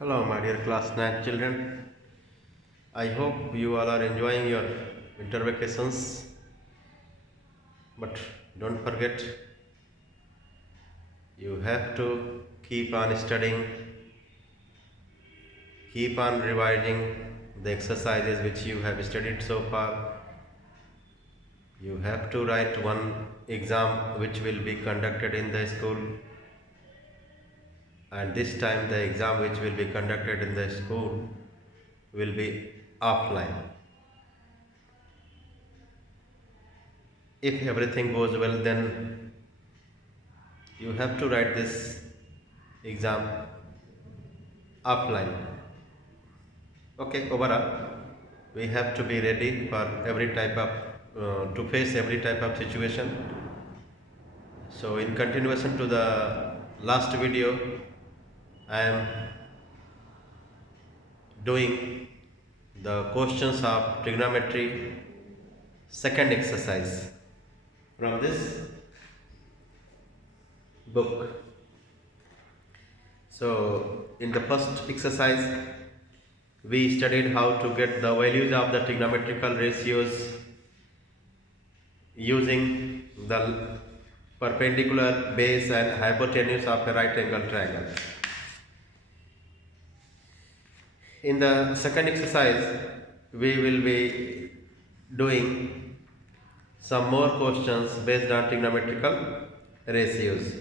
Hello, my dear class 9 children. I hope you all are enjoying your winter vacations. But don't forget, you have to keep on studying, keep on revising the exercises which you have studied so far. You have to write one exam which will be conducted in the school, and this time the exam which will be conducted in the school will be offline. If everything goes well, then you have to write this exam offline. Okay, overall, we have to be ready for every type of to face every type of situation. So, in continuation to the last video, I am doing the questions of trigonometry second exercise from this book. So, in the first exercise, we studied how to get the values of the trigonometrical ratios using the perpendicular base and hypotenuse of a right angle triangle. In the second exercise, we will be doing some more questions based on trigonometrical ratios.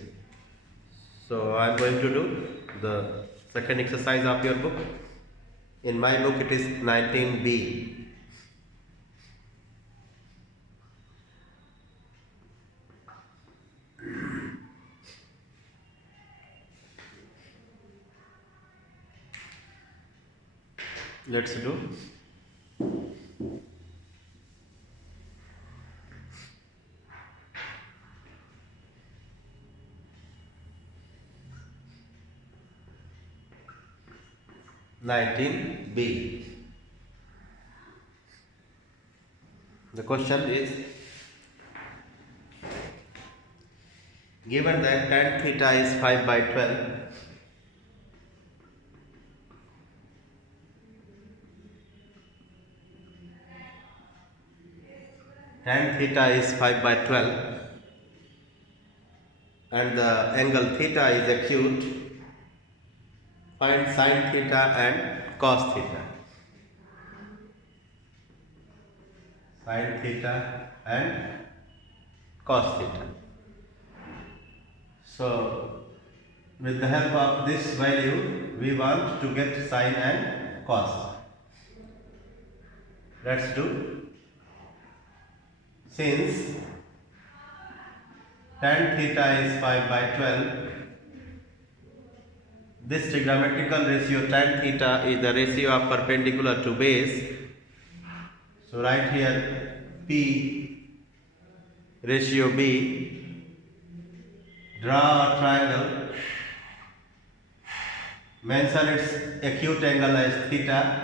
So I am going to do the second exercise of your book. In my book it is 19B. Let's do. (19B). The question is, given that tan theta is 5 by 12, tan theta is 5 by 12 and the angle theta is acute, find sin theta and cos theta. Sin theta and cos theta. So, with the help of this value, we want to get sin and cos. Let's do. Since tan theta is 5 by 12, this trigonometrical ratio tan theta is the ratio of perpendicular to base. So write here P ratio B. Draw a triangle. Mention its acute angle as theta.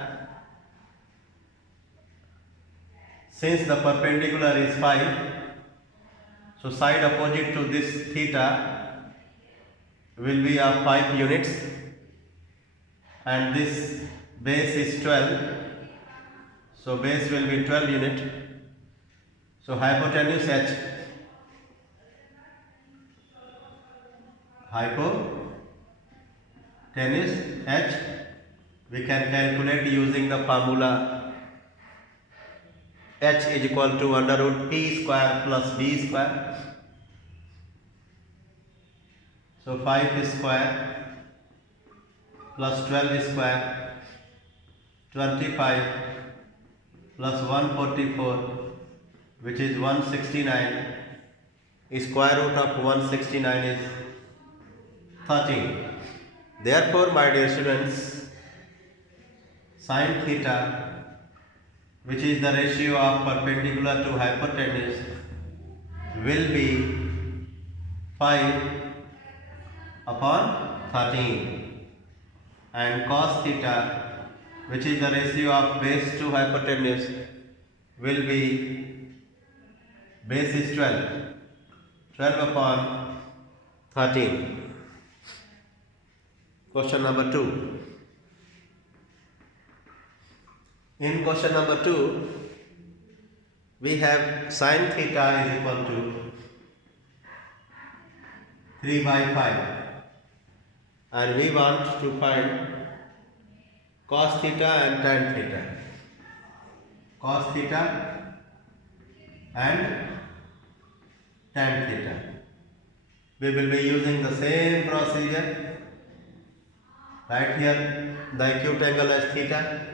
Since the perpendicular is 5, so side opposite to this theta will be of 5 units and this base is 12. So base will be 12 unit. So hypotenuse H. Hypotenuse H we can calculate using the formula H is equal to under root P square plus B square. So 5 square plus 12 square, 25 plus 144, which is 169. Square root of 169 is 13. Therefore, my dear students, sin theta, which is the ratio of perpendicular to hypotenuse, will be 5 upon 13, and cos theta, which is the ratio of base to hypotenuse, will be, base is 12 upon 13. Question number 2. In question number 2, we have sine theta is equal to 3 by 5, and we want to find cos theta and tan theta. Cos theta and tan theta. We will be using the same procedure. Right here the acute angle as theta.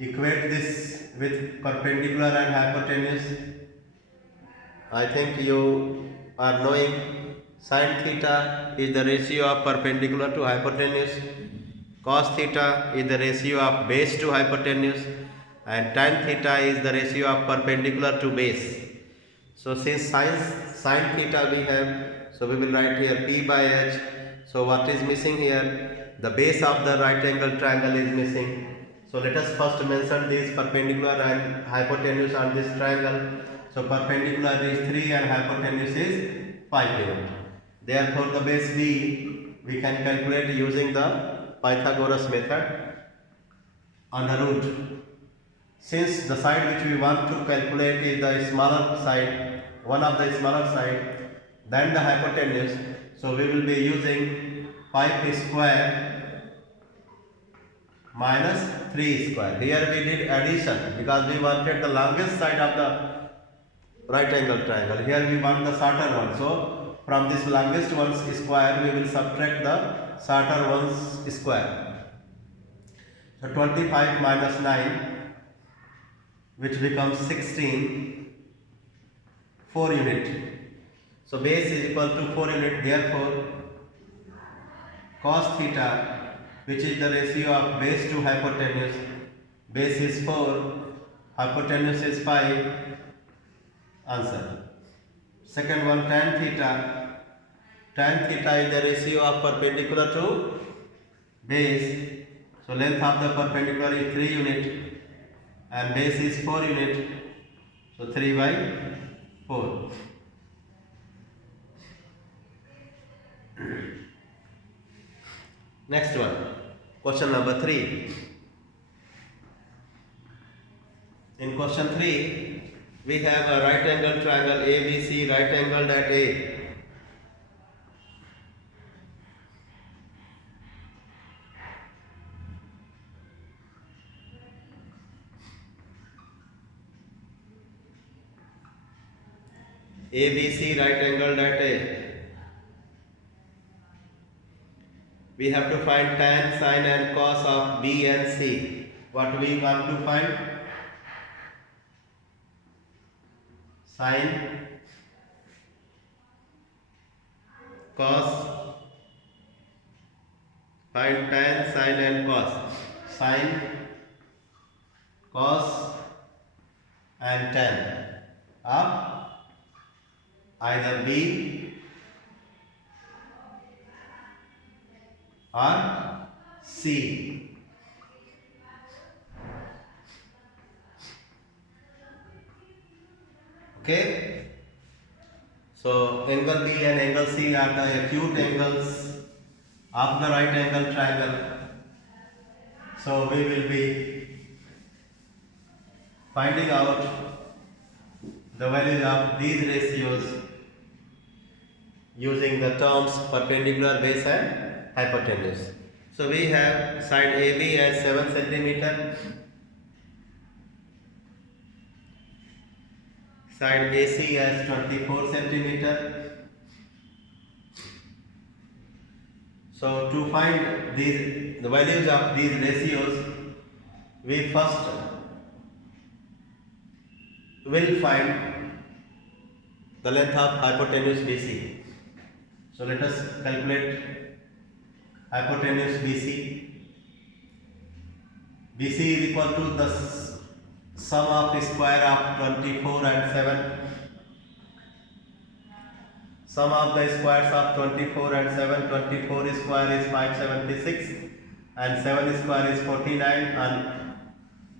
Equate this with perpendicular and hypotenuse. I think you are knowing sin theta is the ratio of perpendicular to hypotenuse, cos theta is the ratio of base to hypotenuse, and tan theta is the ratio of perpendicular to base. So since sin theta we have, so we will write here P by H. So what is missing here? The base of the right angle triangle is missing. So let us first mention this perpendicular and hypotenuse on this triangle. So perpendicular is 3 and hypotenuse is 5 unit. Therefore the base B we can calculate using the Pythagoras method on the root. Since the side which we want to calculate is the smaller side, one of the smaller side than the hypotenuse, so we will be using 5 square minus 3 square. Here we did addition because we wanted the longest side of the right angle triangle. Here we want the shorter one. So from this longest one's square we will subtract the shorter one's square. So 25 minus 9, which becomes 16, 4 unit. So base is equal to 4 unit. Therefore cos theta, which is the ratio of base to hypotenuse, base is 4, hypotenuse is 5. Answer. Second one, tan theta. Tan theta is the ratio of perpendicular to base. So length of the perpendicular is 3 unit and base is 4 unit. So 3 by 4. Next one, question number 3. In question 3, we have a right angle triangle ABC, right angled at A. ABC right angled at A. We have to find tan, sin and cos of B and C. What we want to find? Sin, cos, find tan, sin and cos. Sin, cos and tan of either B or C. Okay. So angle B and angle C are the acute angles of the right angle triangle. So we will be finding out the values of these ratios using the terms perpendicular, base and hypotenuse. So we have side AB as 7 cm, side AC as 24 cm. So to find the values of these ratios, we first will find the length of hypotenuse BC. So let us calculate hypotenuse BC. BC is equal to the sum of the square of 24 and 7. Sum of the squares of 24 and 7, 24 square is 576 and 7 square is 49, and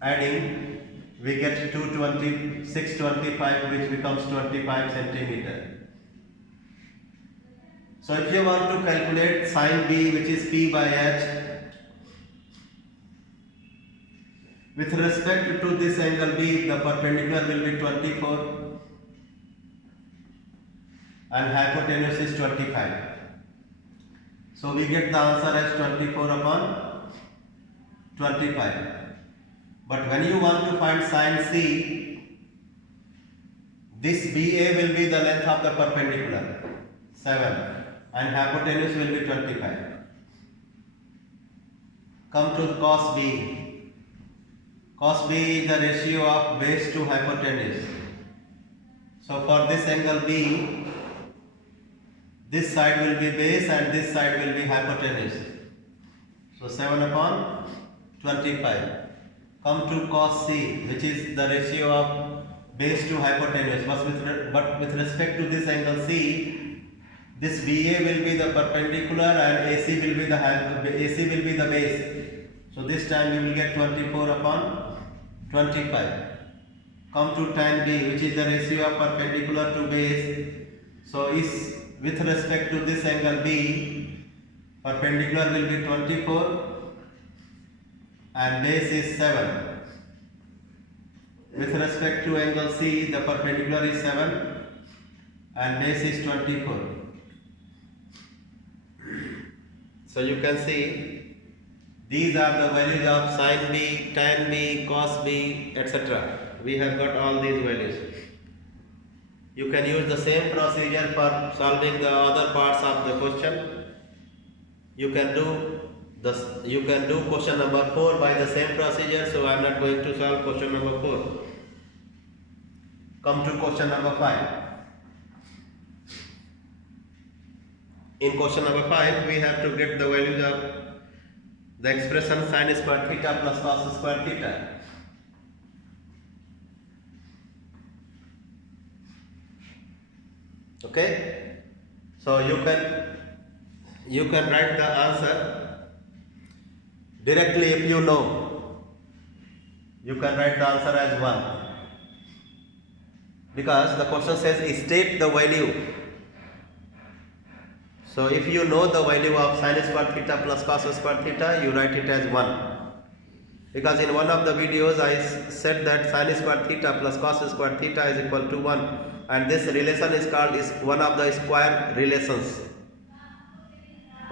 adding we get 625, which becomes 25 centimeter. So if you want to calculate sin B, which is P by H, With respect to this angle B, the perpendicular will be 24 and hypotenuse is 25. So we get the answer as 24 upon 25. But when you want to find sine C, this BA will be the length of the perpendicular, 7, and hypotenuse will be 25. Come to cos B. Cos B is the ratio of base to hypotenuse. So for this angle B, this side will be base and this side will be hypotenuse. So 7 upon 25. Come to cos C, which is the ratio of base to hypotenuse. But with respect to this angle C, this BA will be the perpendicular and AC will be the base. So this time we will get 24 upon 25. Come to tan B, which is the ratio of perpendicular to base. So is with respect to this angle B, perpendicular will be 24 and base is 7. With respect to angle C, the perpendicular is 7 and base is 24. So you can see these are the values of sin B, tan B, cos B, etc. We have got all these values. You can use the same procedure for solving the other parts of the question. You can do question number 4 by the same procedure, so I am not going to solve question number 4. Come to question number 5. In question number 5, we have to get the values of the expression sin square theta plus cos square theta. Okay, so you can write the answer directly if you know. You can write the answer as 1 because the question says state the value. So if you know the value of sin square theta plus cos square theta, you write it as 1. Because in one of the videos I said that sin square theta plus cos square theta is equal to 1, and this relation is called one of the square relations.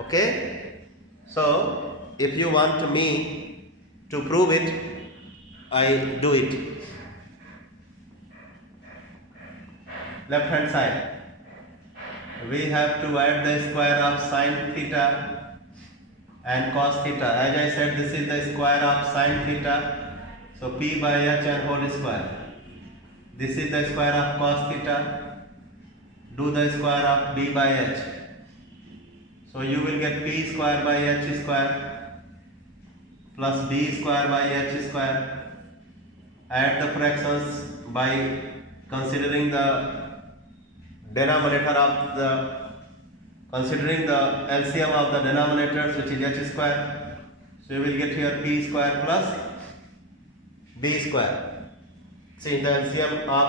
Okay, so if you want me to prove it, I do it. Left hand side, we have to add the square of sin theta and cos theta. As I said, this is the square of sin theta, so p by h and whole square. This is the square of cos theta, do the square of b by h. So you will get p square by h square plus b square by h square. Add the fractions by considering the denominator of considering the LCM of the denominators, which is h square. So you will get here p square plus b square. See, the LCM of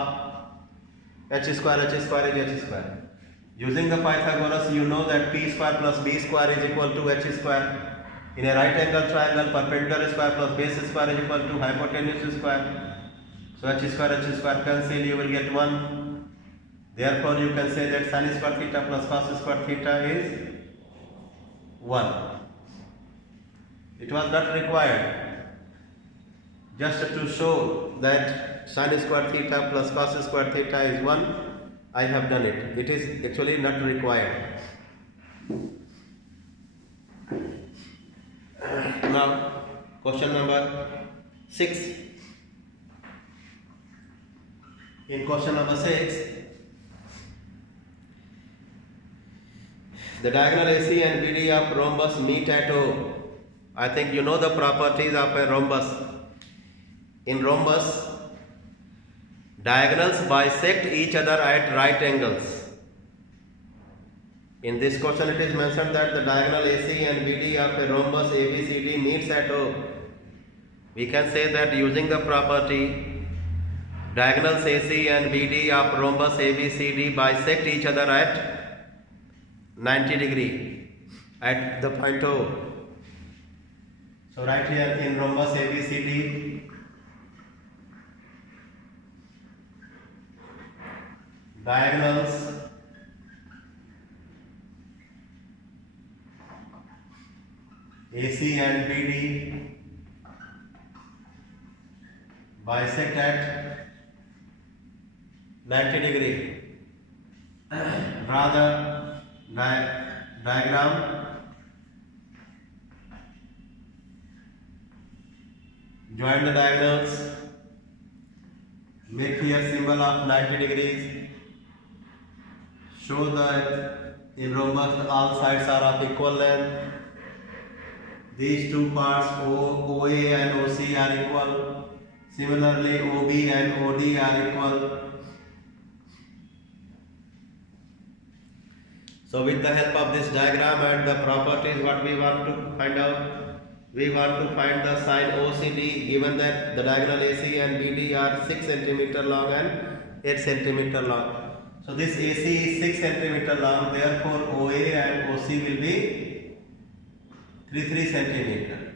h square is h square. Using the Pythagoras, you know that p square plus b square is equal to h square. In a right angle triangle, perpendicular square plus base square is equal to hypotenuse square. So h square cancel, you will get 1. Therefore, you can say that sin square theta plus cos square theta is 1. It was not required. Just to show that sin square theta plus cos square theta is 1, I have done it. It is actually not required. Now, question number 6. In question number 6, the diagonal AC and BD of rhombus meet at O. I think you know the properties of a rhombus. In rhombus, diagonals bisect each other at right angles. In this question it is mentioned that the diagonal AC and BD of a rhombus ABCD meets at O. We can say that using the property, diagonals AC and BD of rhombus ABCD bisect each other at 90 degree at the point O. So right here in rhombus ABCD, diagonals AC and BD bisect at 90 degree. Draw the diagram. Join the diagonals. Make here symbol of 90 degrees. Show that in rhombus all sides are of equal length. These two parts OA and OC are equal. Similarly, OB and OD are equal. So with the help of this diagram and the properties, what we want to find out? We want to find the sine OCD given that the diagonal AC and BD are 6 cm long and 8 cm long. So this AC is 6 cm long, therefore OA and OC will be 3 cm.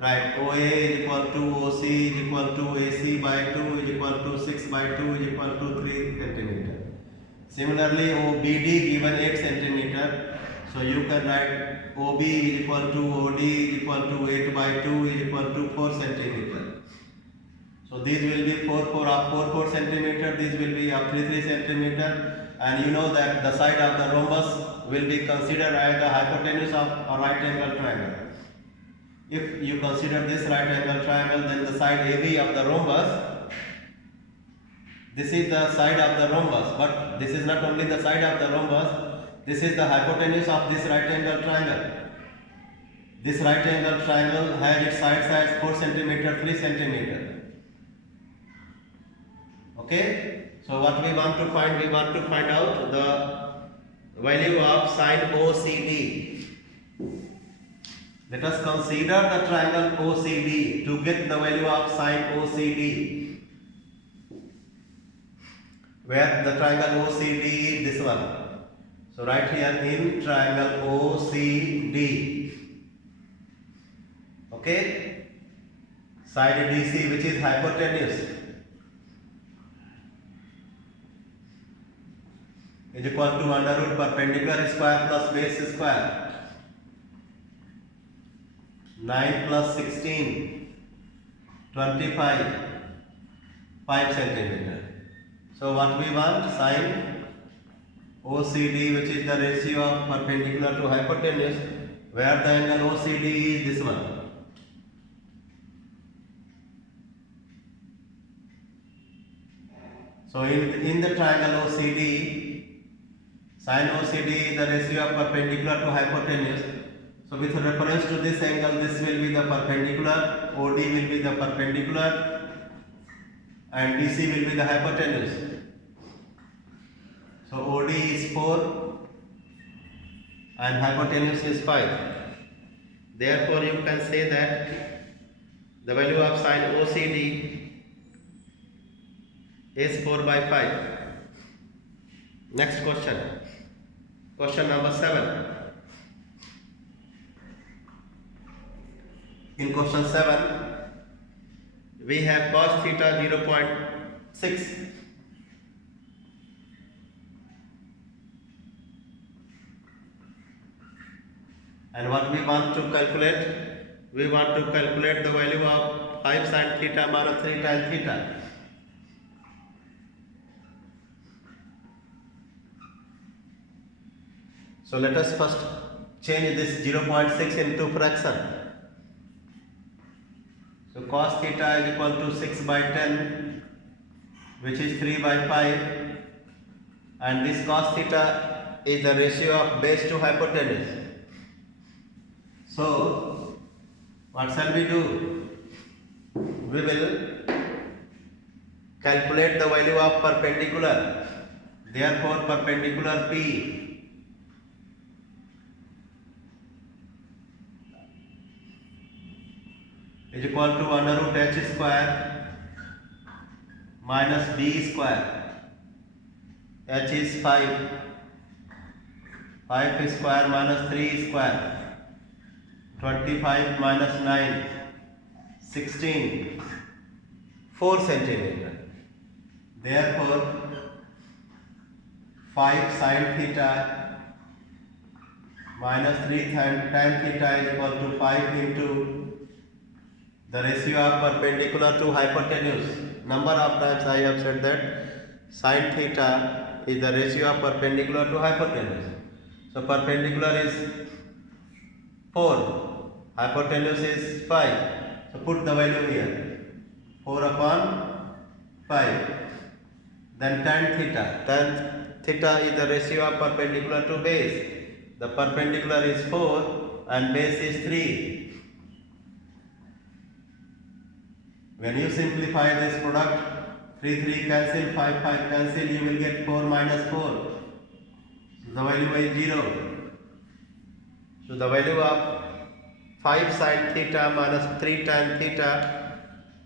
Right, OA is equal to OC is equal to AC by 2 is equal to 6 by 2 is equal to 3 cm. Similarly, OBD given 8 cm. So you can write OB is equal to OD is equal to 8 by 2 is equal to 4 cm. So these will be 4 cm, these will be of 3 cm, and you know that the side of the rhombus will be considered as the hypotenuse of a right angle triangle. If you consider this right angle triangle, then the side AB of the rhombus, this is the side of the rhombus, but this is not only the side of the rhombus, this is the hypotenuse of this right angle triangle. This right angle triangle has its sides as 4 cm, 3 cm. Okay? So what we want to find? We want to find out the value of sine OCD. Let us consider the triangle OCD to get the value of sine OCD. Where the triangle OCD is this one. So right here in triangle OCD. Okay? Side DC, which is hypotenuse, is equal to under root perpendicular square plus base square. 9 plus 16, 25, 5 cm. So what we want? Sine OCD, which is the ratio of perpendicular to hypotenuse, where the angle OCD is this one. So in the triangle OCD, sine OCD is the ratio of perpendicular to hypotenuse. So with reference to this angle, this will be the perpendicular, OD will be the perpendicular, and DC will be the hypotenuse. So OD is 4 and hypotenuse is 5. Therefore you can say that the value of sine OCD is 4 by 5. Next question. Question number 7. In question 7, we have cos theta 0.6. And what we want to calculate? We want to calculate the value of 5 sin theta minus 3 tan theta. So let us first change this 0.6 into fraction. So cos theta is equal to 6 by 10, which is 3 by 5, and this cos theta is the ratio of base to hypotenuse. So what shall we do? We will calculate the value of perpendicular. Therefore perpendicular P is equal to under root h square minus d square. H is 5. 5 square minus 3 square. 25 minus 9. 16. 4 centimeter. Therefore 5 sin theta minus 3 tan theta is equal to 5 into the ratio of perpendicular to hypotenuse. Number of times I have said that sin theta is the ratio of perpendicular to hypotenuse. So perpendicular is 4, hypotenuse is 5. So put the value here, 4 upon 5. Then tan theta is the ratio of perpendicular to base. The perpendicular is 4 and base is 3. When you simplify this product, 3 cancel, 5 cancel, you will get 4 minus 4. So the value is 0. So the value of 5 sin theta minus 3 tan theta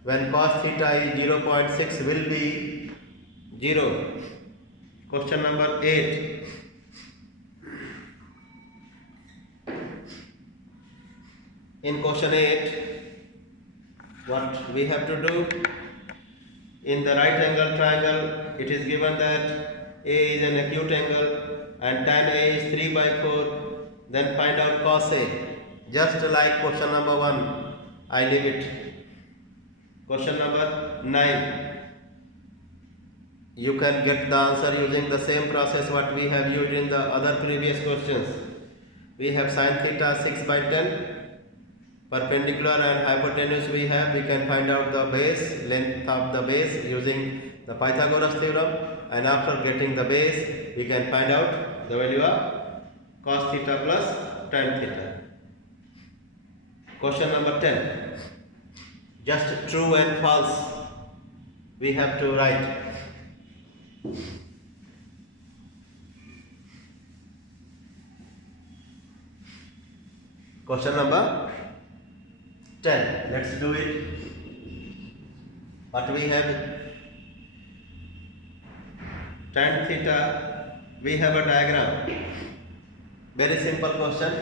when cos theta is 0.6 will be 0. Question number 8. In question 8, what we have to do? In the right angle triangle, it is given that A is an acute angle and tan A is 3 by 4. Then find out cos A. Just like question number 1, I leave it. Question number 9. You can get the answer using the same process what we have used in the other previous questions. We have sin theta 6 by 10. Perpendicular and hypotenuse we can find out the base, length of the base using the Pythagoras theorem, and after getting the base we can find out the value of cos theta plus tan theta. Question number 10. Just true and false we have to write. Question number 10. Let's do it. What we have? Tan theta. We have a diagram. Very simple question.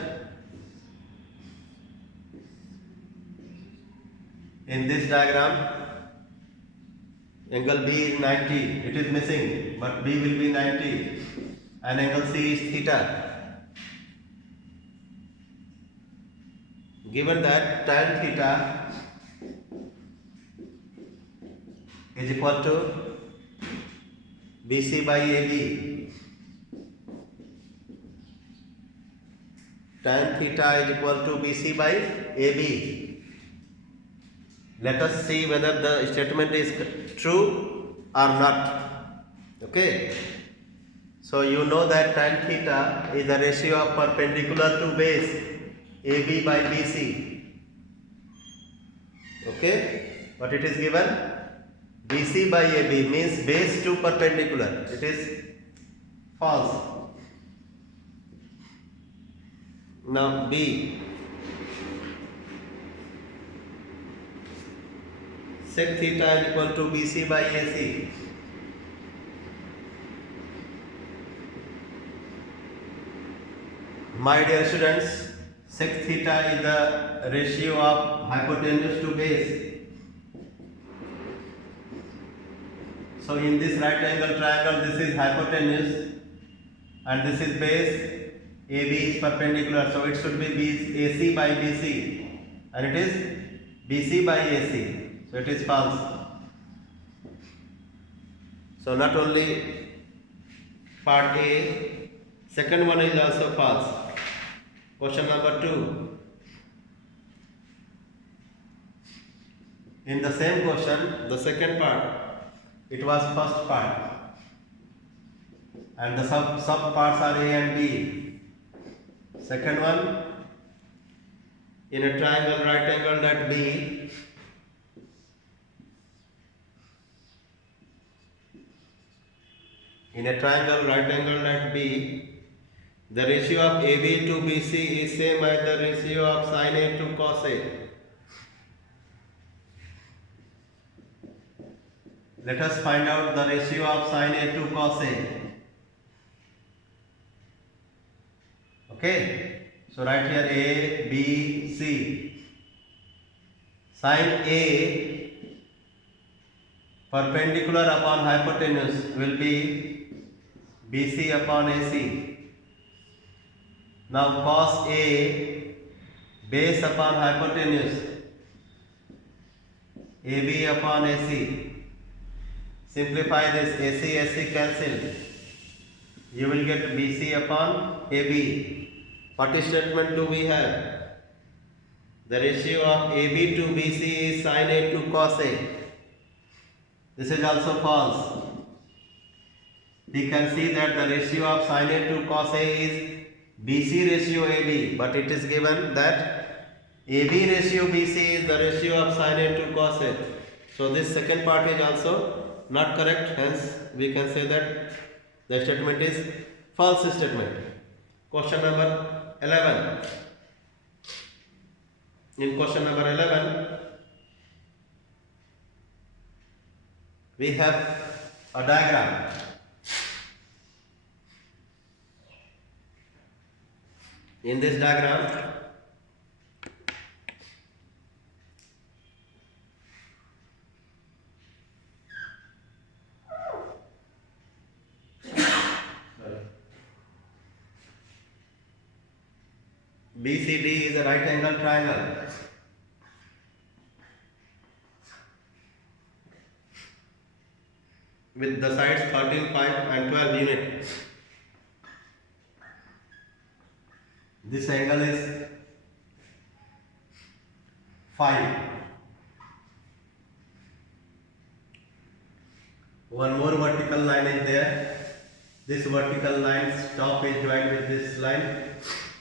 In this diagram, angle B is 90. It is missing, but B will be 90. And angle C is theta. Given that tan theta is equal to BC by AB. Tan theta is equal to BC by AB. Let us see whether the statement is true or not. Okay. So you know that tan theta is the ratio of perpendicular to base AB by BC. Okay, but it is given BC by AB means base to perpendicular. It is false. Now B. Sec theta is equal to BC by AC. My dear students, sec theta is the ratio of hypotenuse to base. So in this right angle triangle, this is hypotenuse and this is base. AB is perpendicular, so it should be AC by BC, and it is BC by AC. So it is false. So not only part A, second one is also false. Question number 2. In the same question, the second part, it was first part, and the sub parts are A and B. Second one, in a triangle right angle at B, in a triangle right angle at B, the ratio of AB to BC is same as the ratio of sin A to cos A. Let us find out the ratio of sin A to cos A. Okay, so write here A, B, C. Sin A perpendicular upon hypotenuse will be BC upon AC. Now cos A base upon hypotenuse, AB upon AC. Simplify this, AC cancel. You will get BC upon AB. What statement do we have? The ratio of AB to BC is sin A to cos A. This is also false. We can see that the ratio of sin A to cos A is BC ratio AB, but it is given that AB ratio BC is the ratio of sin A to cos A. So this second part is also not correct, hence we can say that the statement is false statement. Question number 11. In question number 11, we have a diagram. In this diagram, BCD is a right angle triangle. With the sides 13, 5 and 12 units. This angle is 5. One more vertical line is there. This vertical line's top is joined with this line,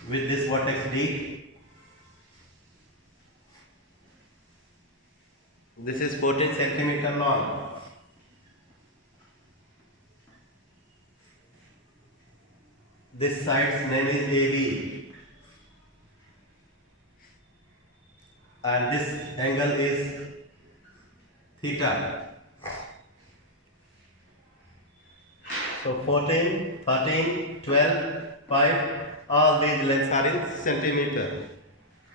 with this vertex D. This is 14 centimeter long. This side's name is AB. And this angle is theta. So 14, 13, 12, 5, all these lengths are in centimeter.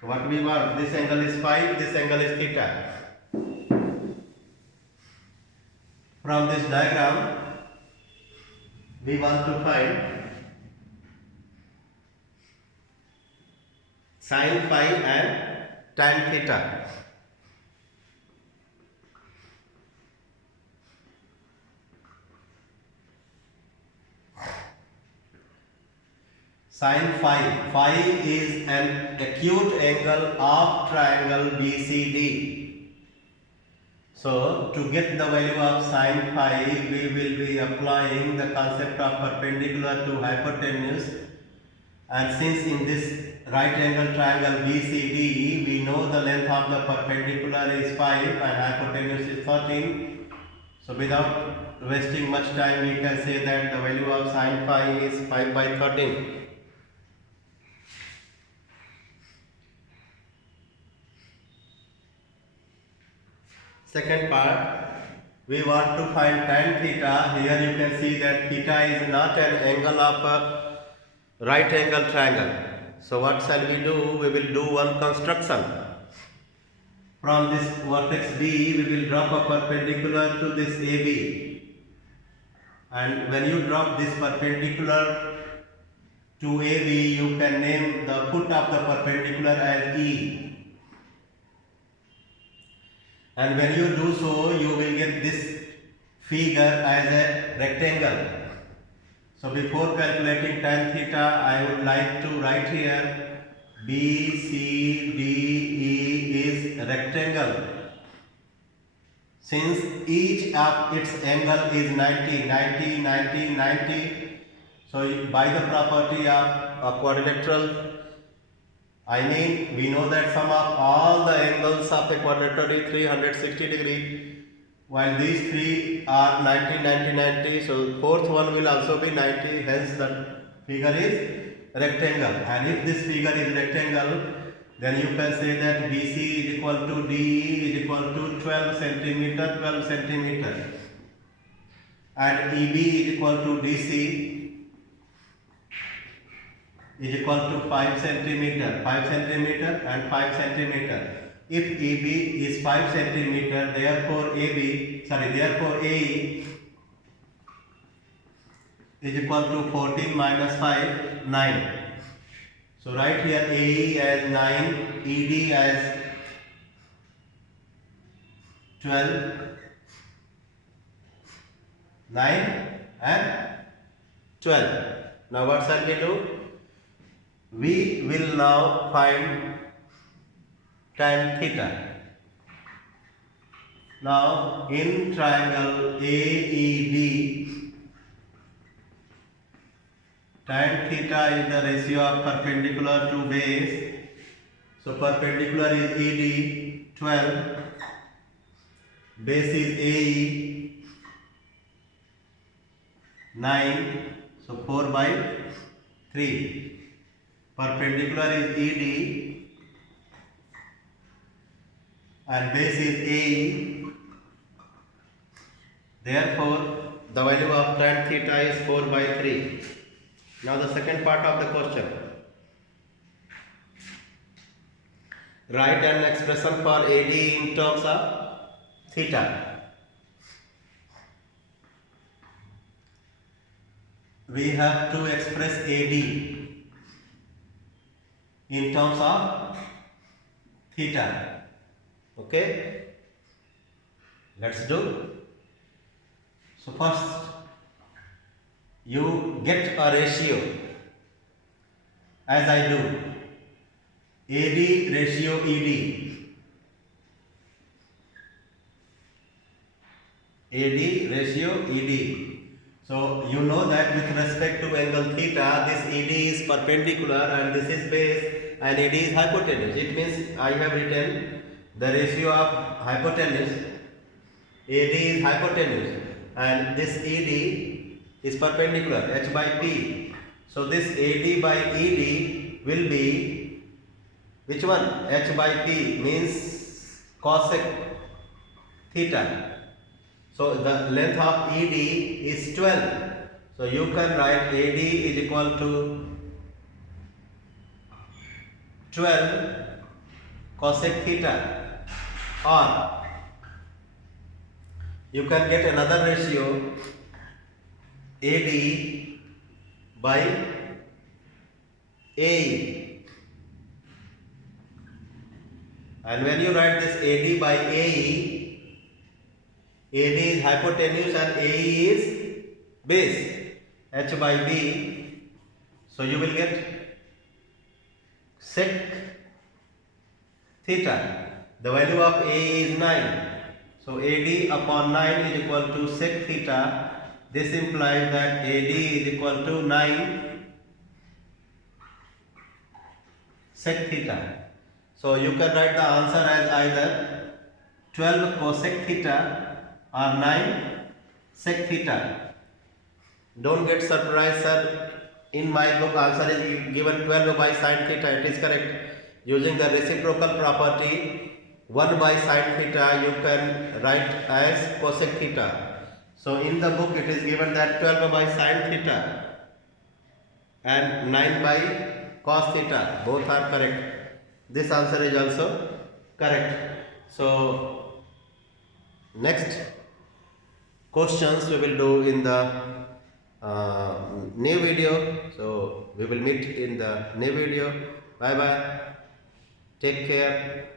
What we want, this angle is 5, this angle is theta. From this diagram, we want to find sin phi and tan theta. Sin phi. Phi is an acute angle of triangle BCD. So, to get the value of sin phi, we will be applying the concept of perpendicular to hypotenuse. And since in this right angle triangle BCD, we know the length of the perpendicular is 5 and hypotenuse is 13. So, without wasting much time, we can say that the value of sin phi is 5 by 13. Second part, we want to find tan theta. Here you can see that theta is not an angle of a right angle triangle. So what shall we do? We will do one construction. From this vertex B, we will drop a perpendicular to this AB. And when you drop this perpendicular to AB, you can name the foot of the perpendicular as E. And when you do so, you will get this figure as a rectangle. So before calculating tan theta, I would like to write here BCDE is rectangle. Since each of its angle is 90, 90, 90, 90, so by the property of a quadrilateral, we know that sum of all the angles of a quadrilateral is 360 degree, while these three are 90, 90, 90, so fourth one will also be 90, hence the figure is rectangle. And if this figure is rectangle, then you can say that BC is equal to DE is equal to 12 centimeter, and EB is equal to DC is equal to 5 centimeter and 5 centimeter. If EB is 5 centimeter, therefore AE is equal to 14 minus 5, 9. So write here AE as 9, ED as 12, 9 and 12. Now what shall we do? We will now find tan theta. Now in triangle AED, tan theta is the ratio of perpendicular to base. So perpendicular is ED 12, base is AE 9, so 4 by 3. Perpendicular is ED and base is AE. Therefore, the value of tan theta is 4 by 3. Now the second part of the question. Write an expression for AD in terms of theta. We have to express AD in terms of theta. Okay? Let's do. So first, you get a ratio as I do. AD ratio ED. AD ratio ED. So you know that with respect to angle theta, this ED is perpendicular and this is base and ED is hypotenuse. It means I have written the ratio of hypotenuse. AD is hypotenuse and this ED is perpendicular, H by P. So this AD by ED will be which one? H by P means cosec theta. So the length of ED is 12. So you can write AD is equal to 12 cosec theta, or you can get another ratio AD by AE. And when you write this AD by AE, AD is hypotenuse and AE is base, H by B. So you will get sec theta. The value of AE is 9. So AD upon 9 is equal to sec theta. This implies that AD is equal to 9 sec theta. So you can write the answer as either 12 cosec theta or 9 sec theta. Don't get surprised, sir. In my book, answer is given 12 by sin theta. It is correct. Using the reciprocal property, 1 by sin theta you can write as cosec theta. So in the book, it is given that 12 by sin theta and 9 by cos theta. Both are correct. This answer is also correct. So next questions we will do in the new video. So we will meet in the new video. Bye bye. Take care.